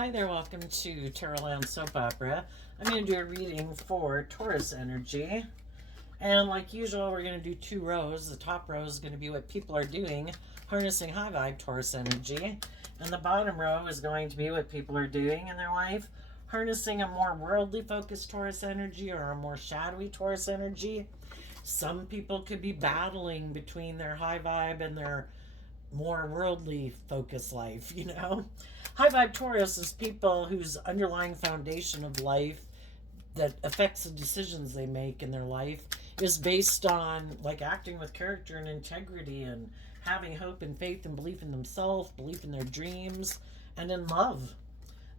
Hi there, welcome to Tarotland Soap Opera. I'm going to do a reading for Taurus energy. And like usual, we're going to do two rows. The top row is going to be what people are doing, harnessing high vibe Taurus energy. And the bottom row is going to be what people are doing in their life, harnessing a more worldly focused Taurus energy or a more shadowy Taurus energy. Some people could be battling between their high vibe and their more worldly focused life, you know? High vibe Taurus is people whose underlying foundation of life that affects the decisions they make in their life is based on like acting with character and integrity and having hope and faith and belief in themselves, belief in their dreams, and in love.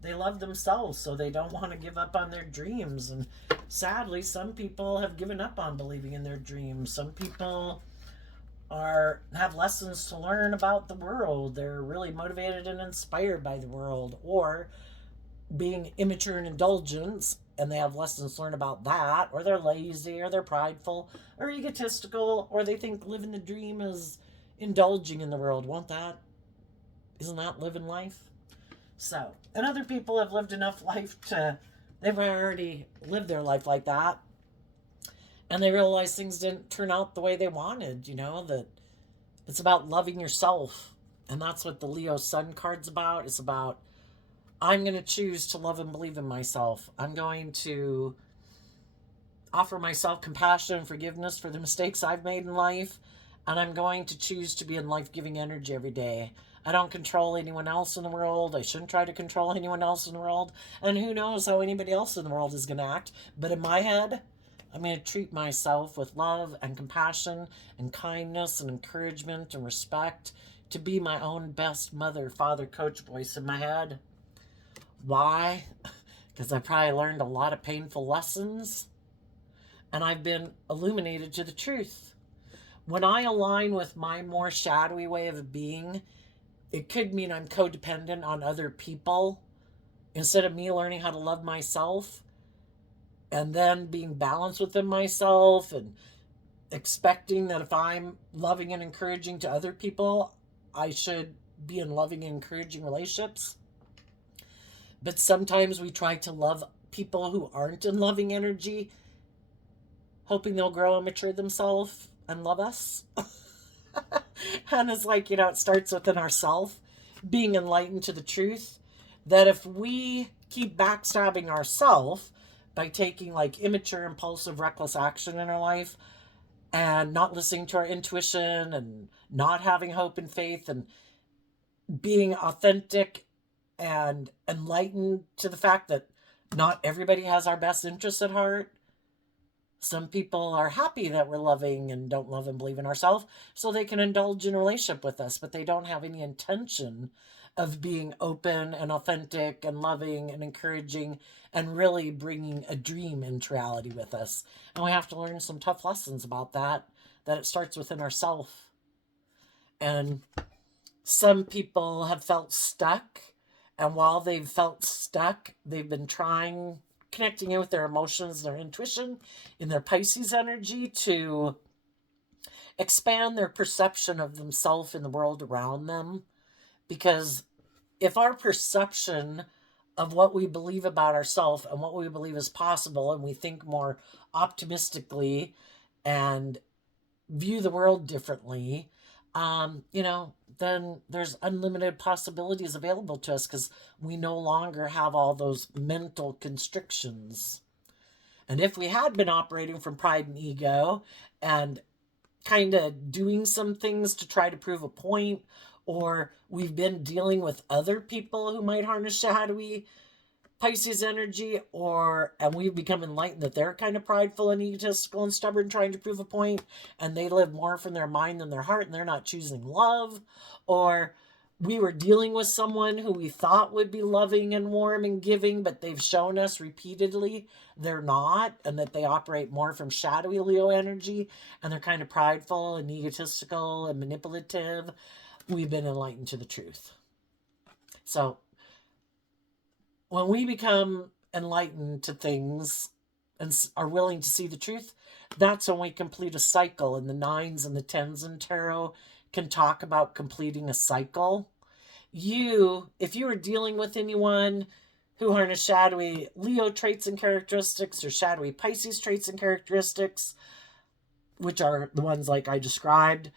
They love themselves, so they don't want to give up on their dreams. And sadly, some people have given up on believing in their dreams. Some people have lessons to learn about the world. They're really motivated and inspired by the world, or being immature and indulgent, and they have lessons to learn about that, or they're lazy, or they're prideful, or egotistical, or they think living the dream is indulging in the world. Isn't that living life? So, and other people have lived enough life they've already lived their life like that, and they realize things didn't turn out the way they wanted, that it's about loving yourself. And that's what the Leo Sun card's about. It's about, I'm going to choose to love and believe in myself. I'm going to offer myself compassion and forgiveness for the mistakes I've made in life. And I'm going to choose to be in life-giving energy every day. I don't control anyone else in the world. I shouldn't try to control anyone else in the world. And who knows how anybody else in the world is going to act. But in my head, I'm going to treat myself with love and compassion and kindness and encouragement and respect to be my own best mother, father, coach voice in my head. Why? Because I probably learned a lot of painful lessons, and I've been illuminated to the truth. When I align with my more shadowy way of being, it could mean I'm codependent on other people instead of me learning how to love myself and then being balanced within myself and expecting that if I'm loving and encouraging to other people, I should be in loving and encouraging relationships. But sometimes we try to love people who aren't in loving energy, hoping they'll grow and mature themselves and love us. And it's like, it starts within ourselves, being enlightened to the truth that if we keep backstabbing ourselves by taking like immature, impulsive, reckless action in our life and not listening to our intuition and not having hope and faith and being authentic and enlightened to the fact that not everybody has our best interests at heart. Some people are happy that we're loving and don't love and believe in ourselves, so they can indulge in a relationship with us, but they don't have any intention of being open and authentic and loving and encouraging and really bringing a dream into reality with us. And we have to learn some tough lessons about that it starts within ourselves. And some people have felt stuck, and while they've felt stuck, they've been connecting in with their emotions, their intuition, in their Pisces energy to expand their perception of themselves in the world around them. Because if our perception of what we believe about ourselves and what we believe is possible, and we think more optimistically and view the world differently, then there's unlimited possibilities available to us because we no longer have all those mental constrictions. And if we had been operating from pride and ego and kind of doing some things to try to prove a point, or we've been dealing with other people who might harness shadowy Pisces energy, and we've become enlightened that they're kind of prideful and egotistical and stubborn, trying to prove a point, and they live more from their mind than their heart, and they're not choosing love. Or we were dealing with someone who we thought would be loving and warm and giving, but they've shown us repeatedly they're not, and that they operate more from shadowy Leo energy, and they're kind of prideful and egotistical and manipulative. We've been enlightened to the truth. So when we become enlightened to things and are willing to see the truth, that's when we complete a cycle. And the 9s and the 10s in tarot can talk about completing a cycle. if you were dealing with anyone who harness shadowy Leo traits and characteristics or shadowy Pisces traits and characteristics, which are the ones like I described,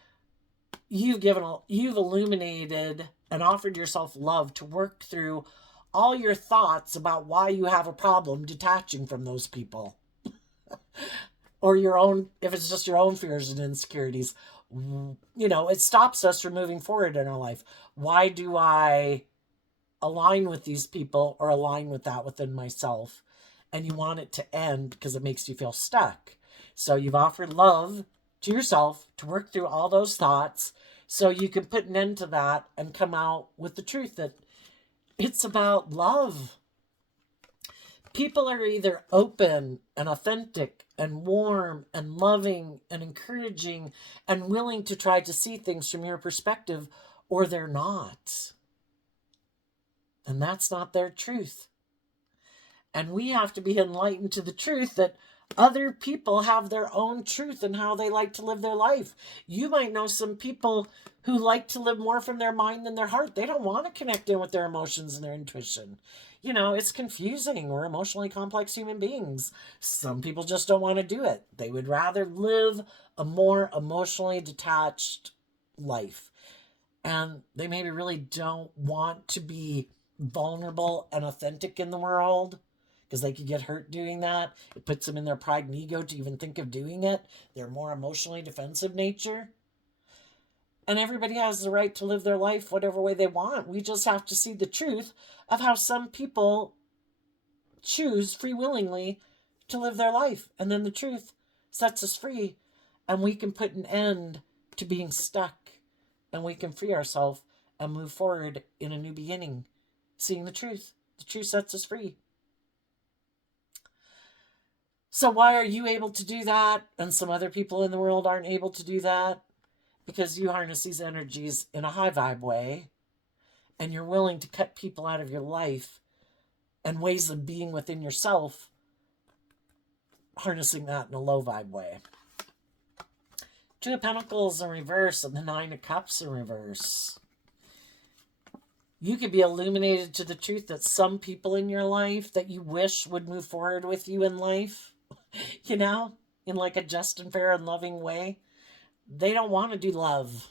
you've illuminated and offered yourself love to work through all your thoughts about why you have a problem detaching from those people, or your own, if it's just your own fears and insecurities. It stops us from moving forward in our life. Why do I align with these people or align with that within myself? And you want it to end because it makes you feel stuck. So you've offered love to yourself to work through all those thoughts so you can put an end to that and come out with the truth that it's about love. People are either open and authentic and warm and loving and encouraging and willing to try to see things from your perspective, or they're not. And that's not their truth. And we have to be enlightened to the truth that other people have their own truth and how they like to live their life. You might know some people who like to live more from their mind than their heart. They don't want to connect in with their emotions and their intuition. It's confusing. We're emotionally complex human beings. Some people just don't want to do it. They would rather live a more emotionally detached life. And they maybe really don't want to be vulnerable and authentic in the world because they could get hurt doing that. It puts them in their pride and ego to even think of doing it. They're more emotionally defensive nature. And everybody has the right to live their life whatever way they want. We just have to see the truth of how some people choose free willingly to live their life. And then the truth sets us free. And we can put an end to being stuck. And we can free ourselves and move forward in a new beginning. Seeing the truth. The truth sets us free. So why are you able to do that and some other people in the world aren't able to do that? Because you harness these energies in a high vibe way, and you're willing to cut people out of your life and ways of being within yourself, harnessing that in a low vibe way. Two of Pentacles in reverse and the Nine of Cups in reverse. You could be illuminated to the truth that some people in your life that you wish would move forward with you in life, in like a just and fair and loving way, they don't want to do love.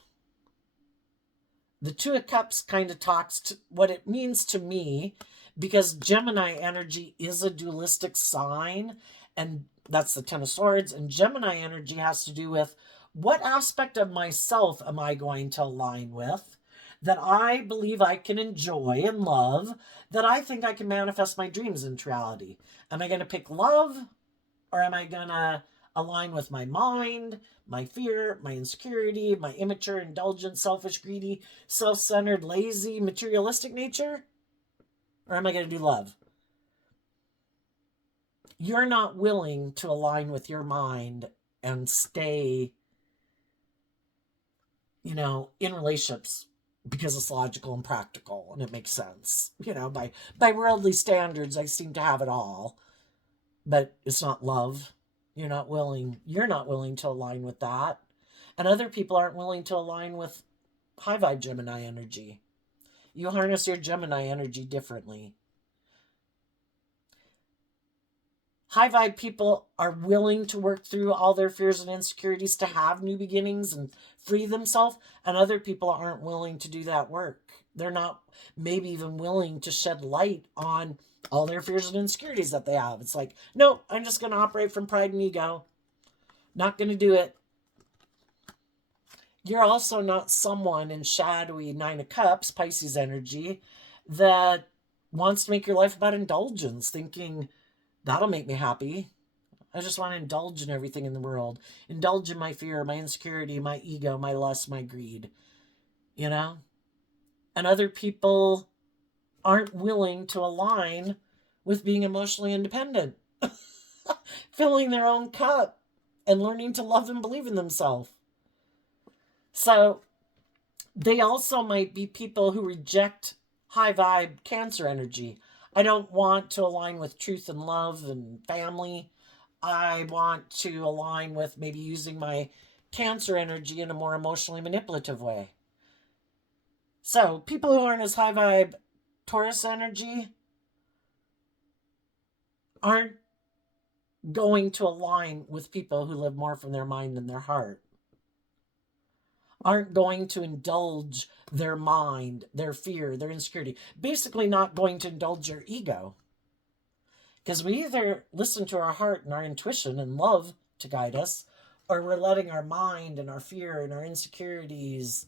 The Two of Cups kind of talks to what it means to me, because Gemini energy is a dualistic sign, and that's the Ten of Swords, and Gemini energy has to do with what aspect of myself am I going to align with that I believe I can enjoy and love, that I think I can manifest my dreams into reality. Am I going to pick love, or am I going to align with my mind, my fear, my insecurity, my immature, indulgent, selfish, greedy, self-centered, lazy, materialistic nature? Or am I going to do love? You're not willing to align with your mind and stay, in relationships because it's logical and practical and it makes sense. By worldly standards, I seem to have it all, but it's not love. You're not willing to align with that. And other people aren't willing to align with high vibe Gemini energy. You harness your Gemini energy differently. High vibe people are willing to work through all their fears and insecurities to have new beginnings and free themselves. And other people aren't willing to do that work. They're not maybe even willing to shed light on all their fears and insecurities that they have. It's like, no, I'm just going to operate from pride and ego. Not going to do it. You're also not someone in shadowy Nine of Cups, Pisces energy, that wants to make your life about indulgence, thinking that'll make me happy. I just want to indulge in everything in the world. Indulge in my fear, my insecurity, my ego, my lust, my greed. And other people aren't willing to align with being emotionally independent, filling their own cup and learning to love and believe in themselves. So they also might be people who reject high vibe Cancer energy. I don't want to align with truth and love and family. I want to align with maybe using my Cancer energy in a more emotionally manipulative way. So people who aren't as high vibe Taurus energy aren't going to align with people who live more from their mind than their heart, aren't going to indulge their mind, their fear, their insecurity, basically not going to indulge your ego. Because we either listen to our heart and our intuition and love to guide us, or we're letting our mind and our fear and our insecurities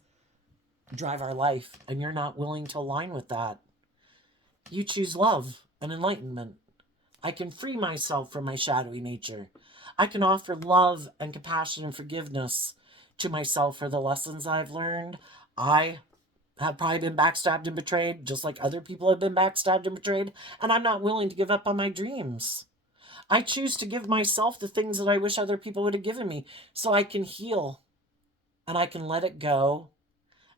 drive our life, and you're not willing to align with that. You choose love and enlightenment. I can free myself from my shadowy nature. I can offer love and compassion and forgiveness to myself for the lessons I've learned. I have probably been backstabbed and betrayed, just like other people have been backstabbed and betrayed, and I'm not willing to give up on my dreams. I choose to give myself the things that I wish other people would have given me so I can heal and I can let it go,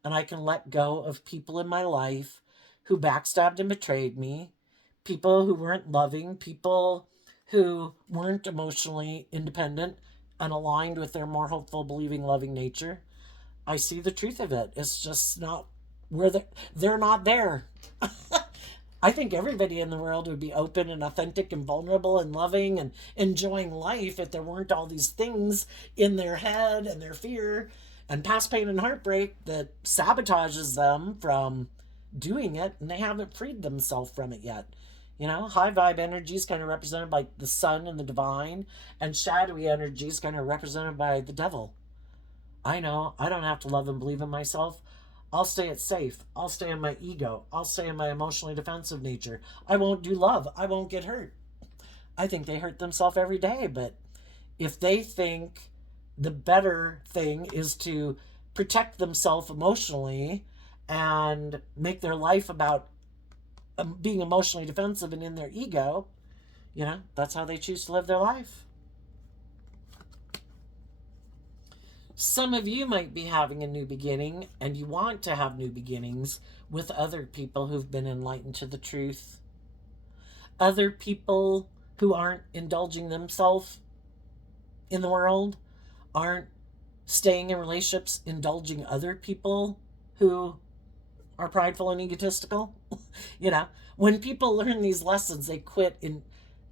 and I can let go of people in my life who backstabbed and betrayed me, people who weren't loving, people who weren't emotionally independent and aligned with their more hopeful, believing, loving nature. I see the truth of it. It's just not where they're not there. I think everybody in the world would be open and authentic and vulnerable and loving and enjoying life if there weren't all these things in their head and their fear and past pain and heartbreak that sabotages them from doing it, and they haven't freed themselves from it yet. High vibe energy is kind of represented by the sun and the divine, and shadowy energy is kind of represented by the devil. I know I don't have to love and believe in myself. I'll stay it safe. I'll stay in my ego. I'll stay in my emotionally defensive nature. I won't do love. I won't get hurt. I think they hurt themselves every day, but if they think the better thing is to protect themselves emotionally and make their life about being emotionally defensive and in their ego, that's how they choose to live their life. Some of you might be having a new beginning, and you want to have new beginnings with other people who've been enlightened to the truth. Other people who aren't indulging themselves in the world, aren't staying in relationships indulging other people who are prideful and egotistical. When people learn these lessons, they quit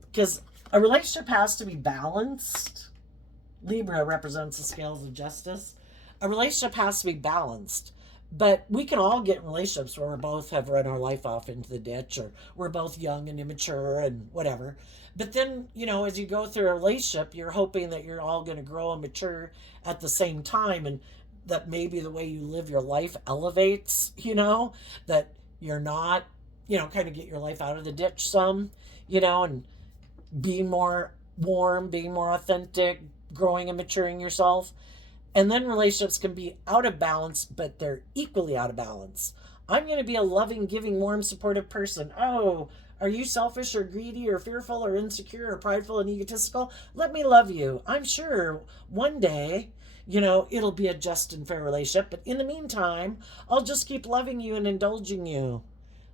because a relationship has to be balanced. Libra represents the scales of justice. A relationship has to be balanced. But we can all get in relationships where we both have run our life off into the ditch, or we're both young and immature and whatever. But then, as you go through a relationship, you're hoping that you're all going to grow and mature at the same time, and that maybe the way you live your life elevates, that you're not, kind of get your life out of the ditch some, and being more warm, being more authentic, growing and maturing yourself. And then relationships can be out of balance, but they're equally out of balance. I'm going to be a loving, giving, warm, supportive person. Oh, are you selfish or greedy or fearful or insecure or prideful and egotistical? Let me love you. I'm sure one day, it'll be a just and fair relationship. But in the meantime, I'll just keep loving you and indulging you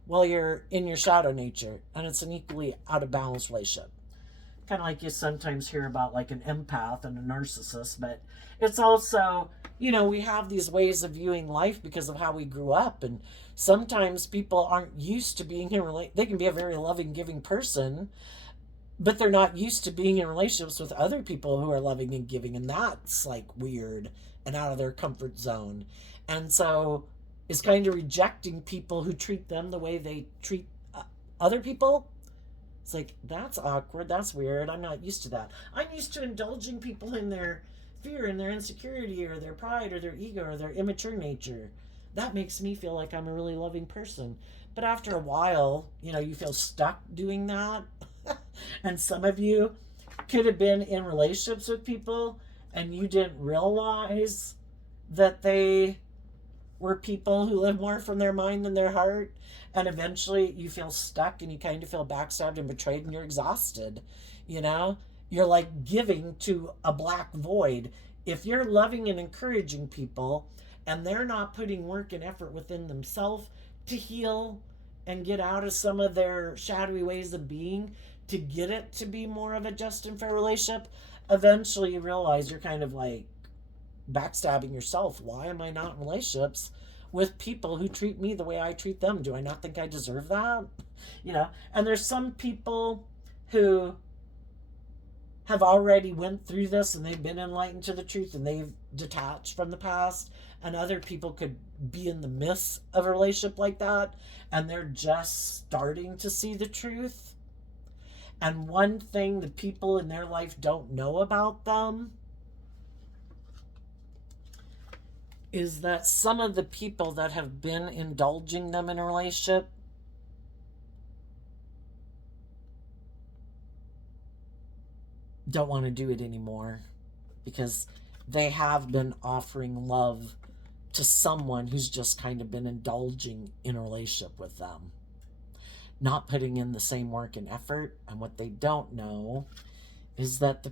while you're in your shadow nature. And it's an equally out of balance relationship. Kind of like you sometimes hear about like an empath and a narcissist, but it's also, we have these ways of viewing life because of how we grew up, and sometimes people aren't used to being in they can be a very loving, giving person, but they're not used to being in relationships with other people who are loving and giving, and that's like weird and out of their comfort zone. And so it's kind of rejecting people who treat them the way they treat other people. It's like, that's awkward, that's weird, I'm not used to that. I'm used to indulging people in their fear and their insecurity or their pride or their ego or their immature nature. That makes me feel like I'm a really loving person. But after a while, you feel stuck doing that. And some of you could have been in relationships with people and you didn't realize that they were people who live more from their mind than their heart, and eventually you feel stuck and you kind of feel backstabbed and betrayed and you're exhausted. You're like giving to a black void. If you're loving and encouraging people and they're not putting work and effort within themselves to heal and get out of some of their shadowy ways of being, to get it to be more of a just and fair relationship, eventually you realize you're kind of like backstabbing yourself. Why am I not in relationships with people who treat me the way I treat them. Do I not think I deserve that? You know, and there's some people who have already went through this and they've been enlightened to the truth and they've detached from the past, and other people could be in the midst of a relationship like that and they're just starting to see the truth. And one thing the people in their life don't know about them is that some of the people that have been indulging them in a relationship don't want to do it anymore because they have been offering love to someone who's just kind of been indulging in a relationship with them, not putting in the same work and effort. And what they don't know is that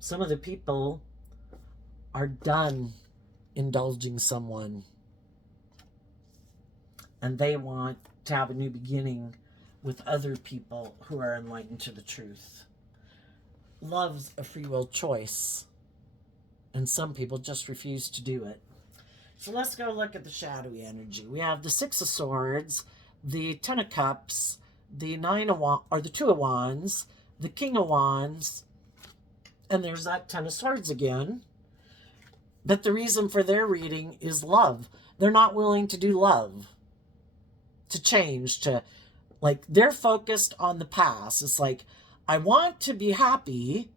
some of the people are done indulging someone and they want to have a new beginning with other people who are enlightened to the truth. Love's a free will choice, and some people just refuse to do it. So let's go look at the shadowy energy. We have the Six of Swords, the Ten of Cups, the the Two of Wands, the King of Wands, and there's that Ten of Swords again. But the reason for their reading is love. They're not willing to do love, to change, they're focused on the past. It's like, I want to be happy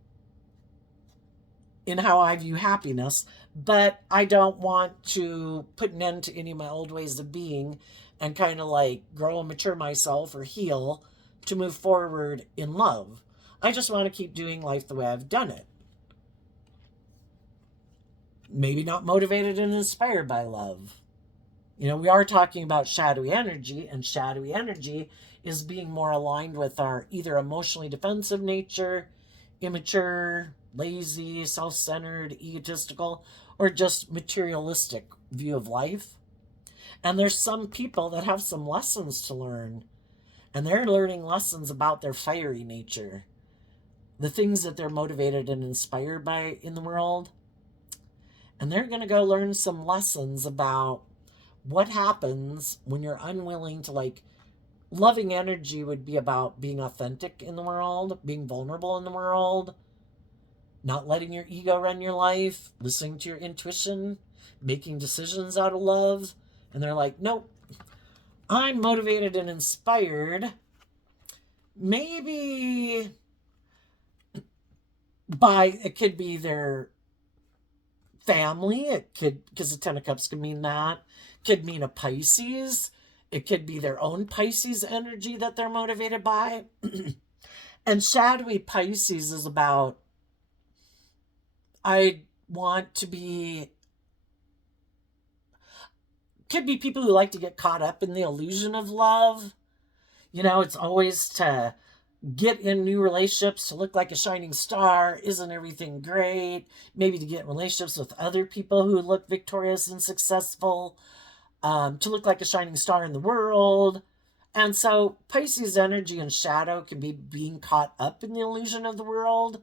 in how I view happiness, but I don't want to put an end to any of my old ways of being and kind of like grow and mature myself or heal to move forward in love. I just want to keep doing life the way I've done it. Maybe not motivated and inspired by love. You know, we are talking about shadowy energy, and shadowy energy is being more aligned with our either emotionally defensive nature, immature, lazy, self-centered, egotistical, or just materialistic view of life. And there's some people that have some lessons to learn, and they're learning lessons about their fiery nature, the things that they're motivated and inspired by in the world. And they're going to go learn some lessons about what happens when you're unwilling to loving energy would be about being authentic in the world, being vulnerable in the world, not letting your ego run your life, listening to your intuition, making decisions out of love. And they're like, nope, I'm motivated and inspired. Maybe it could be their family. It could, because the Ten of Cups could mean that. Could mean a Pisces. It could be their own Pisces energy that they're motivated by. And shadowy Pisces is about, I want to be, could be people who like to get caught up in the illusion of love. You know, it's always to get in new relationships, to look like a shining star. Isn't everything great? Maybe to get in relationships with other people who look victorious and successful. To look like a shining star in the world. And so Pisces energy and shadow can be being caught up in the illusion of the world,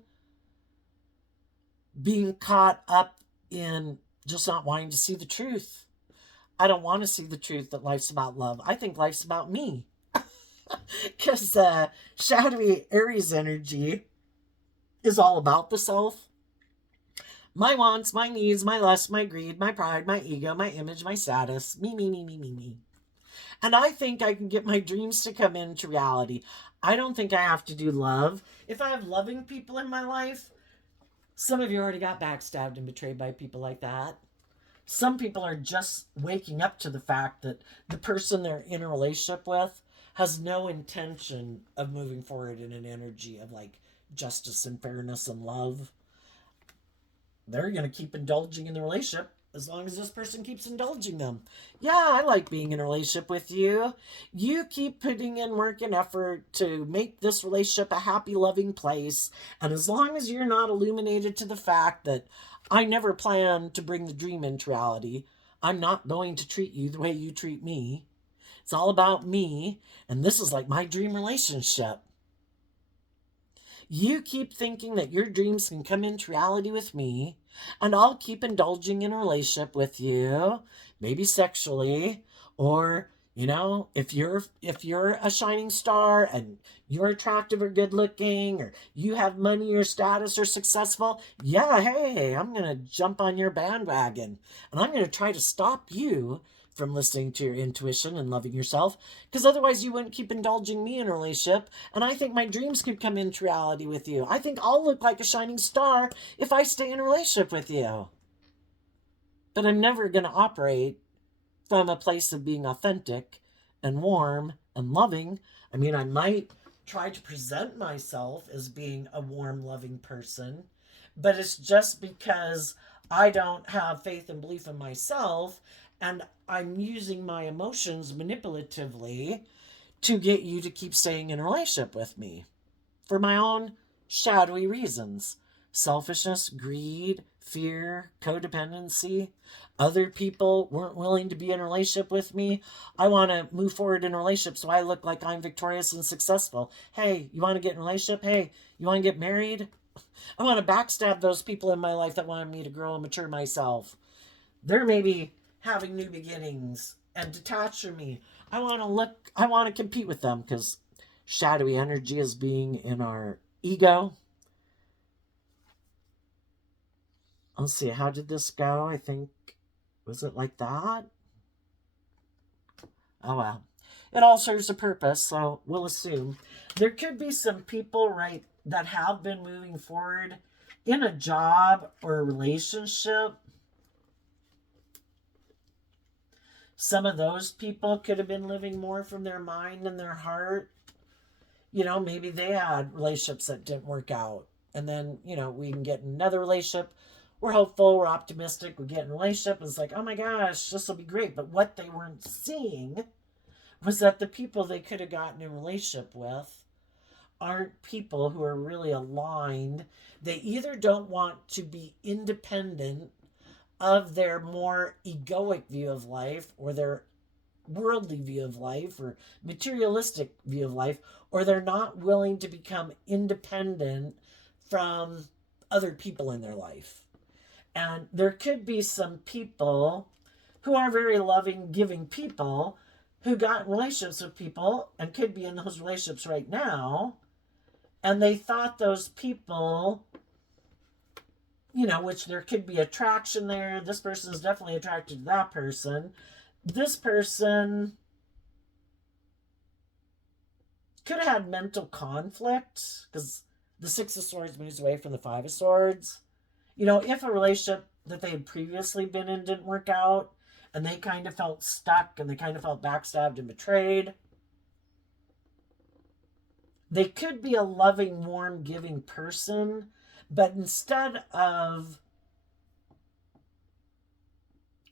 being caught up in just not wanting to see the truth. I don't want to see the truth that life's about love. I think life's about me. Because shadowy Aries energy is all about the self. My wants, my needs, my lust, my greed, my pride, my ego, my image, my status. Me, me, me, me, me, me. And I think I can get my dreams to come into reality. I don't think I have to do love. If I have loving people in my life, some of you already got backstabbed and betrayed by people like that. Some people are just waking up to the fact that the person they're in a relationship with has no intention of moving forward in an energy of justice and fairness and love. They're going to keep indulging in the relationship as long as this person keeps indulging them. Yeah, I like being in a relationship with you. You keep putting in work and effort to make this relationship a happy, loving place. And as long as you're not illuminated to the fact that I never plan to bring the dream into reality, I'm not going to treat you the way you treat me. It's all about me. And this is like my dream relationship. You keep thinking that your dreams can come into reality with me, and I'll keep indulging in a relationship with you maybe sexually, or if you're a shining star and you're attractive or good looking, or you have money or status or successful, yeah, hey, I'm going to jump on your bandwagon and I'm going to try to stop you from listening to your intuition and loving yourself, because otherwise you wouldn't keep indulging me in a relationship, and I think my dreams could come into reality with you. I think I'll look like a shining star if I stay in a relationship with you. But I'm never going to operate from a place of being authentic and warm and loving. I mean, I might try to present myself as being a warm, loving person, but it's just because I don't have faith and belief in myself, and I'm using my emotions manipulatively to get you to keep staying in a relationship with me for my own shadowy reasons: selfishness, greed, fear, codependency. Other people weren't willing to be in a relationship with me. I want to move forward in a relationship so I look like I'm victorious and successful. Hey, you want to get in a relationship? Hey, you want to get married? I want to backstab those people in my life that wanted me to grow and mature myself. They're maybe having new beginnings and detach from me. I want to compete with them because shadowy energy is being in our ego. Let's see, how did this go? I think, was it like that? Oh well. It all serves a purpose, so we'll assume. There could be some people, right, that have been moving forward in a job or a relationship. Some of those people could have been living more from their mind and their heart. Maybe they had relationships that didn't work out. And then, we can get another relationship. We're hopeful, we're optimistic, we get in a relationship, and it's like, oh my gosh, this will be great. But what they weren't seeing was that the people they could have gotten in a relationship with aren't people who are really aligned. They either don't want to be independent of their more egoic view of life, or their worldly view of life, or materialistic view of life, or they're not willing to become independent from other people in their life. And there could be some people who are very loving, giving people who got in relationships with people and could be in those relationships right now. And they thought those people, which there could be attraction there. This person is definitely attracted to that person. This person could have had mental conflict because the Six of Swords moves away from the Five of Swords. If a relationship that they had previously been in didn't work out and they kind of felt stuck and they kind of felt backstabbed and betrayed, they could be a loving, warm, giving person, but instead of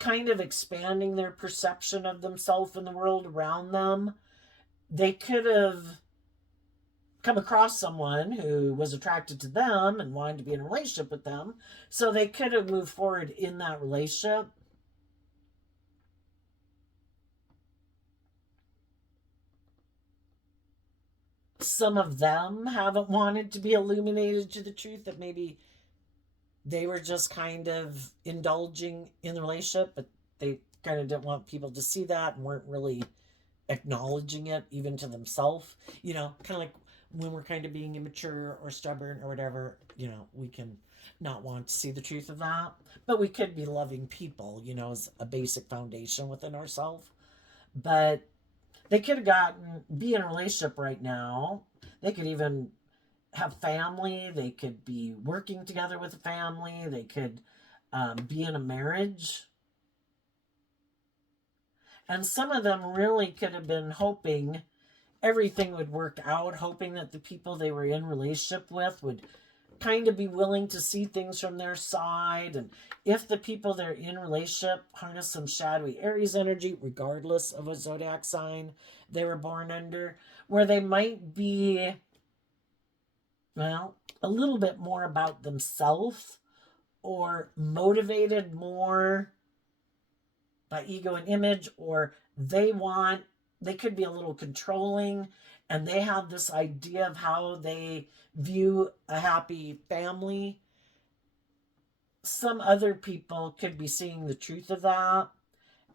kind of expanding their perception of themselves and the world around them, they could have come across someone who was attracted to them and wanted to be in a relationship with them. So they could have moved forward in that relationship. Some of them haven't wanted to be illuminated to the truth that maybe they were just kind of indulging in the relationship, but they kind of didn't want people to see that and weren't really acknowledging it even to themselves. Kind of like when we're kind of being immature or stubborn or whatever, we can not want to see the truth of that. But we could be loving people, as a basic foundation within ourselves. But they could have be in a relationship right now. They could even have family. They could be working together with a family. They could be in a marriage. And some of them really could have been hoping everything would work out, hoping that the people they were in relationship with would kind of be willing to see things from their side. And if the people they're in relationship harness some shadowy Aries energy, regardless of what zodiac sign they were born under, where they might be, well, a little bit more about themselves or motivated more by ego and image, or they could be a little controlling, and they have this idea of how they view a happy family. Some other people could be seeing the truth of that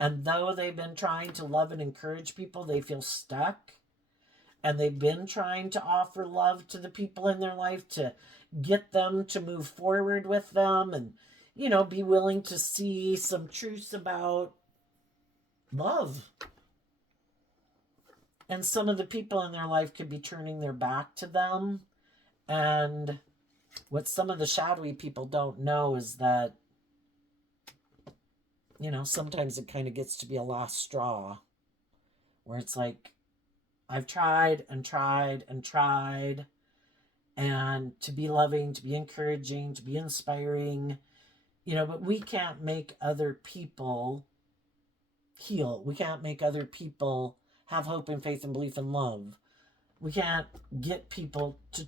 And though they've been trying to love and encourage people, they feel stuck. And they've been trying to offer love to the people in their life to get them to move forward with them and, be willing to see some truths about love. And some of the people in their life could be turning their back to them. And what some of the shadowy people don't know is that, sometimes it kind of gets to be a last straw where it's like, I've tried and tried and tried, and to be loving, to be encouraging, to be inspiring, but we can't make other people heal. We can't make other people have hope and faith and belief and love. We can't get people to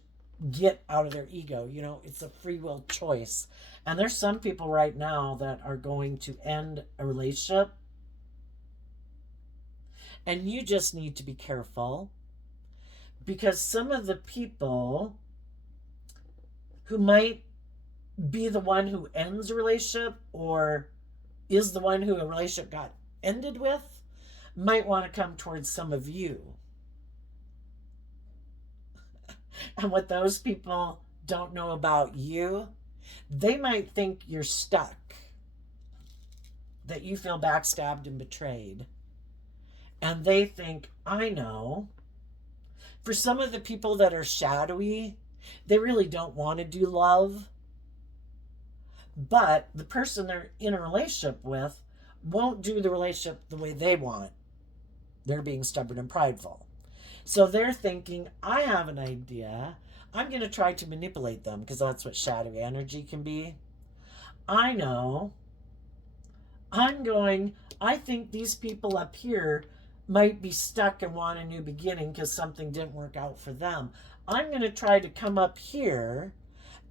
get out of their ego. It's a free will choice. And there's some people right now that are going to end a relationship. And you just need to be careful, because some of the people who might be the one who ends a relationship or is the one who a relationship got ended with might want to come towards some of you. And what those people don't know about you, they might think you're stuck, that you feel backstabbed and betrayed. And they think, I know. For some of the people that are shadowy, they really don't want to do love. But the person they're in a relationship with won't do the relationship the way they want. They're being stubborn and prideful. So they're thinking, I have an idea. I'm going to try to manipulate them, because that's what shadowy energy can be. I know. I think these people up here might be stuck and want a new beginning because something didn't work out for them. I'm going to try to come up here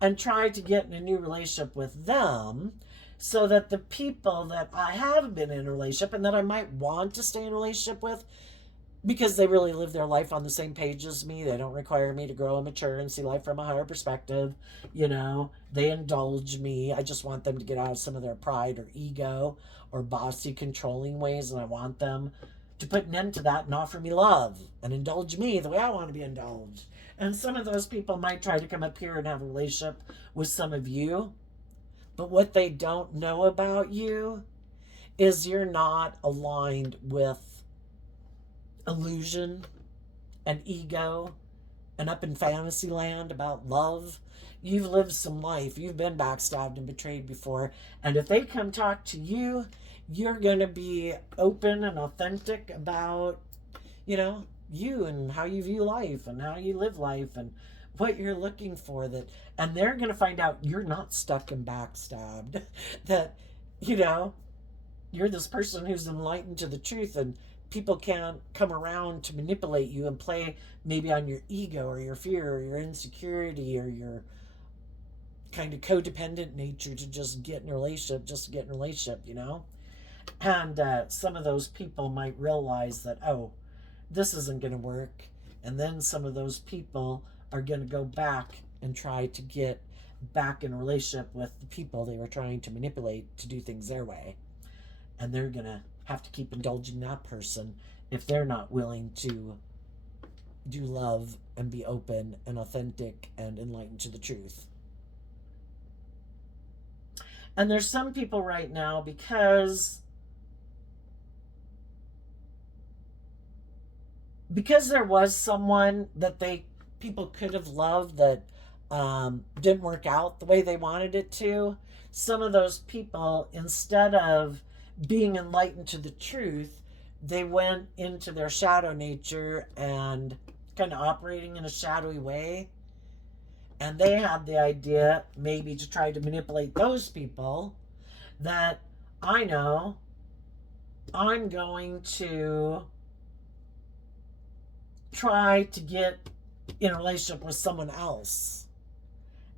and try to get in a new relationship with them, so that the people that I have been in a relationship and that I might want to stay in a relationship with, because they really live their life on the same page as me, they don't require me to grow and mature and see life from a higher perspective, they indulge me. I just want them to get out of some of their pride or ego or bossy controlling ways, and I want them to put an end to that and offer me love and indulge me the way I want to be indulged. And some of those people might try to come up here and have a relationship with some of you, but what they don't know about you is you're not aligned with illusion and ego and up in fantasy land about love. You've lived some life. You've been backstabbed and betrayed before. And if they come talk to you, you're going to be open and authentic about, you and how you view life and how you live life and what you're looking for. And they're going to find out you're not stuck and backstabbed. That, you're this person who's enlightened to the truth, and people can't come around to manipulate you and play maybe on your ego or your fear or your insecurity or your kind of codependent nature to just get in a relationship, And some of those people might realize that, this isn't going to work. And then some of those people are going to go back and try to get back in a relationship with the people they were trying to manipulate to do things their way. And they're going to have to keep indulging that person if they're not willing to do love and be open and authentic and enlightened to the truth. And there's some people right now, because there was someone that people could have loved that didn't work out the way they wanted it to. Some of those people, instead of being enlightened to the truth, they went into their shadow nature and kind of operating in a shadowy way. And they had the idea maybe to try to manipulate those people, that I know I'm going to try to get in a relationship with someone else.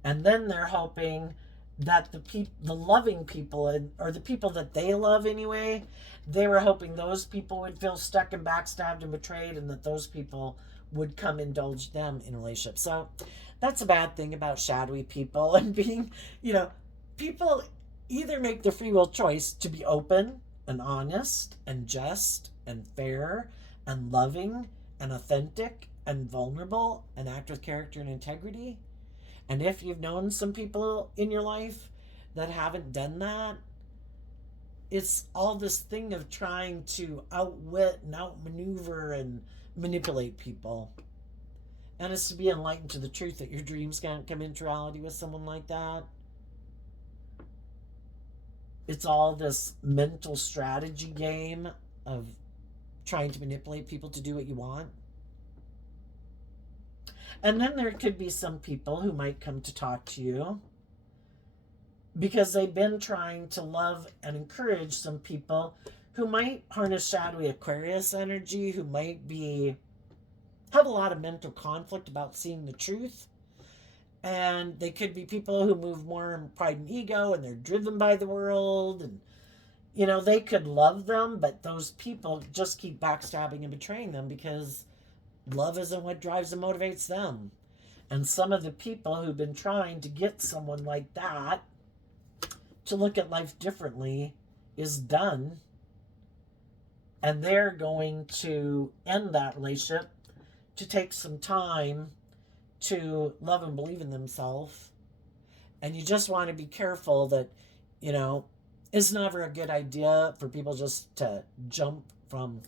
And then they're hoping that the loving people, or the people that they love anyway, they were hoping those people would feel stuck and backstabbed and betrayed, and that those people would come indulge them in a relationship. So that's a bad thing about shadowy people and being, people either make the free will choice to be open and honest and just and fair and loving and authentic and vulnerable and act with character and integrity. And if you've known some people in your life that haven't done that, it's all this thing of trying to outwit and outmaneuver and manipulate people. And it's to be enlightened to the truth that your dreams can't come into reality with someone like that. It's all this mental strategy game of trying to manipulate people to do what you want. And then there could be some people who might come to talk to you because they've been trying to love and encourage some people who might harness shadowy Aquarius energy, who might be have a lot of mental conflict about seeing the truth. And they could be people who move more in pride and ego and they're driven by the world. And, they could love them, but those people just keep backstabbing and betraying them because love isn't what drives and motivates them. And some of the people who've been trying to get someone like that to look at life differently is done. And they're going to end that relationship to take some time to love and believe in themselves. And you just want to be careful that, it's never a good idea for people just to jump from,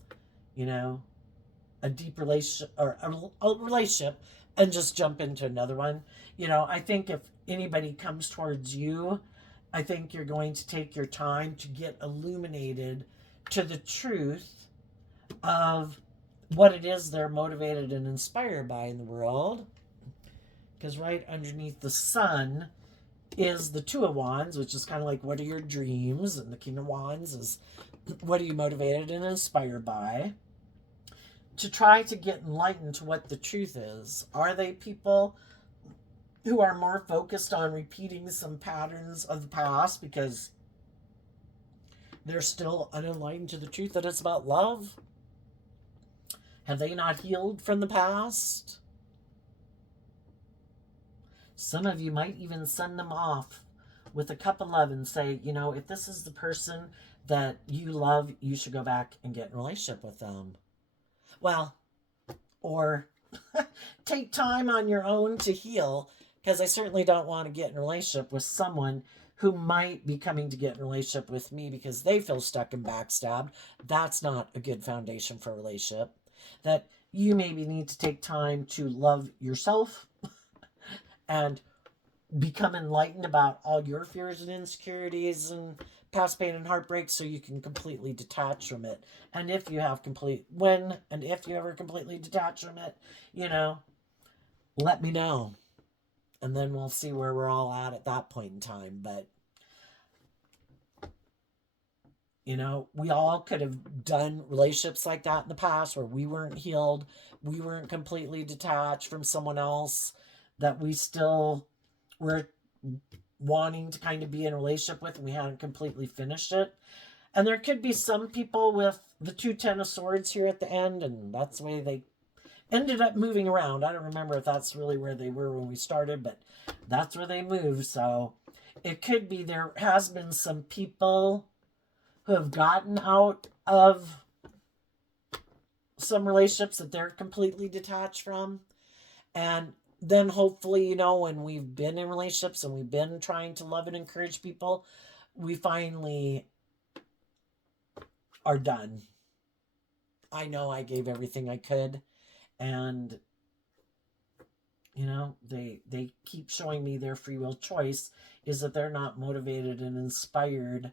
a deep relationship or a relationship and just jump into another one. I think if anybody comes towards you, I think you're going to take your time to get illuminated to the truth of what it is they're motivated and inspired by in the world. Because right underneath the sun is the Two of Wands, which is kind of like, what are your dreams? And the King of Wands is, what are you motivated and inspired by? To try to get enlightened to what the truth is. Are they people who are more focused on repeating some patterns of the past because they're still unenlightened to the truth that it's about love? Have they not healed from the past? Some of you might even send them off with a cup of love and say, if this is the person that you love, you should go back and get in a relationship with them. Well, or take time on your own to heal, because I certainly don't want to get in a relationship with someone who might be coming to get in a relationship with me because they feel stuck and backstabbed. That's not a good foundation for a relationship. That you maybe need to take time to love yourself and become enlightened about all your fears and insecurities and past pain and heartbreak so you can completely detach from it. And if you have if you ever completely detach from it, let me know. And then we'll see where we're all at that point in time. But, we all could have done relationships like that in the past where we weren't healed, we weren't completely detached from someone else, that we still were wanting to kind of be in a relationship with, and we hadn't completely finished it. And there could be some people with the 2 Ten of Swords here at the end, and that's the way they ended up moving around. I don't remember if that's really where they were when we started, but that's where they moved. So it could be there has been some people who have gotten out of some relationships that they're completely detached from. And then hopefully, when we've been in relationships and we've been trying to love and encourage people, we finally are done. I know I gave everything I could, and they keep showing me their free will choice is that they're not motivated and inspired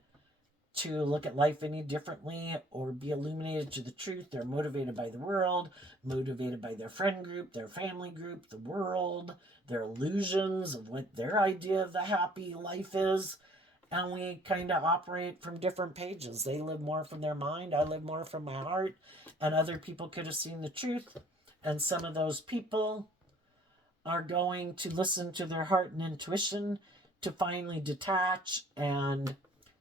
to look at life any differently or be illuminated to the truth. They're motivated by the world, motivated by their friend group, their family group, the world, their illusions of what their idea of the happy life is. And we kind of operate from different pages. They live more from their mind. I live more from my heart. And other people could have seen the truth. And some of those people are going to listen to their heart and intuition to finally detach. And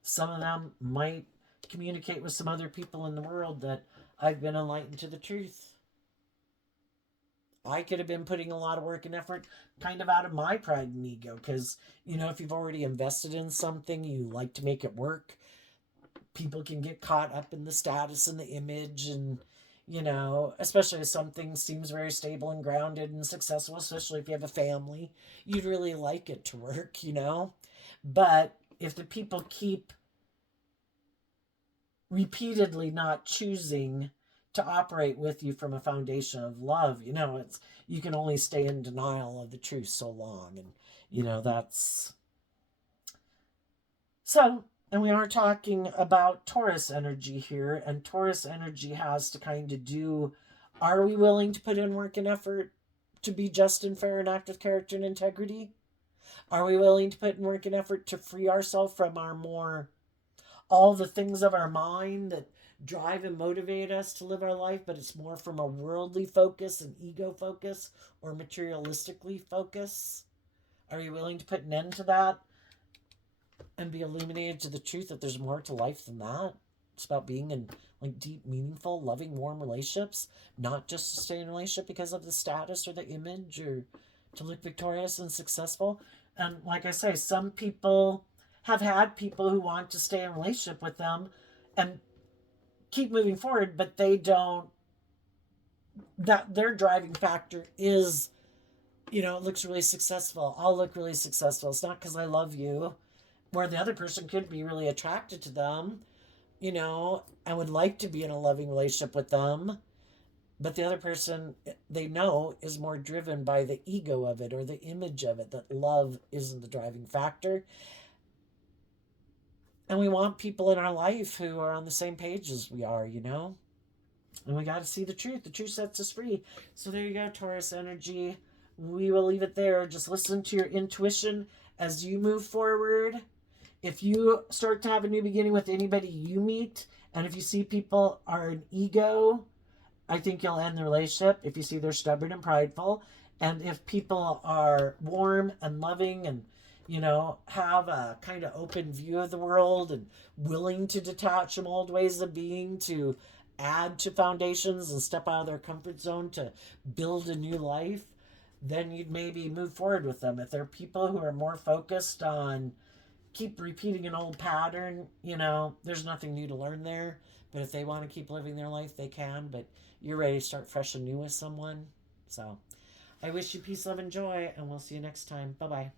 some of them might communicate with some other people in the world that I've been enlightened to the truth. I could have been putting a lot of work and effort kind of out of my pride and ego because, if you've already invested in something, you like to make it work. people can get caught up in the status and the image, and especially if something seems very stable and grounded and successful, especially if you have a family, you'd really like it to work. But if the people keep repeatedly not choosing to operate with you from a foundation of love, it's you can only stay in denial of the truth so long. And that's so. And we are talking about Taurus energy here, and Taurus energy has to kind of do, are we willing to put in work and effort to be just and fair and act with character and integrity? Are we willing to put in work and effort to free ourselves from all the things of our mind that drive and motivate us to live our life, but it's more from a worldly focus, an ego focus, or materialistically focus? Are you willing to put an end to that and be illuminated to the truth that there's more to life than that? It's about being in deep, meaningful, loving, warm relationships, not just to stay in a relationship because of the status or the image or to look victorious and successful. And like I say, some people have had people who want to stay in a relationship with them and keep moving forward, but they don't, that their driving factor is, it looks really successful. I'll look really successful. It's not because I love you. Where the other person could be really attracted to them, and would like to be in a loving relationship with them. But the other person, they know, is more driven by the ego of it or the image of it, that love isn't the driving factor. And we want people in our life who are on the same page as we are, And we got to see the truth. The truth sets us free. So there you go, Taurus energy. We will leave it there. Just listen to your intuition as you move forward. If you start to have a new beginning with anybody you meet, and if you see people are an ego, I think you'll end the relationship. If you see they're stubborn and prideful, and if people are warm and loving and have a kind of open view of the world and willing to detach from old ways of being to add to foundations and step out of their comfort zone to build a new life, then you'd maybe move forward with them. If they're people who are more focused on keep repeating an old pattern, there's nothing new to learn there. But if they want to keep living their life, they can. But you're ready to start fresh and new with someone. So I wish you peace, love, and joy, and we'll see you next time. Bye-bye.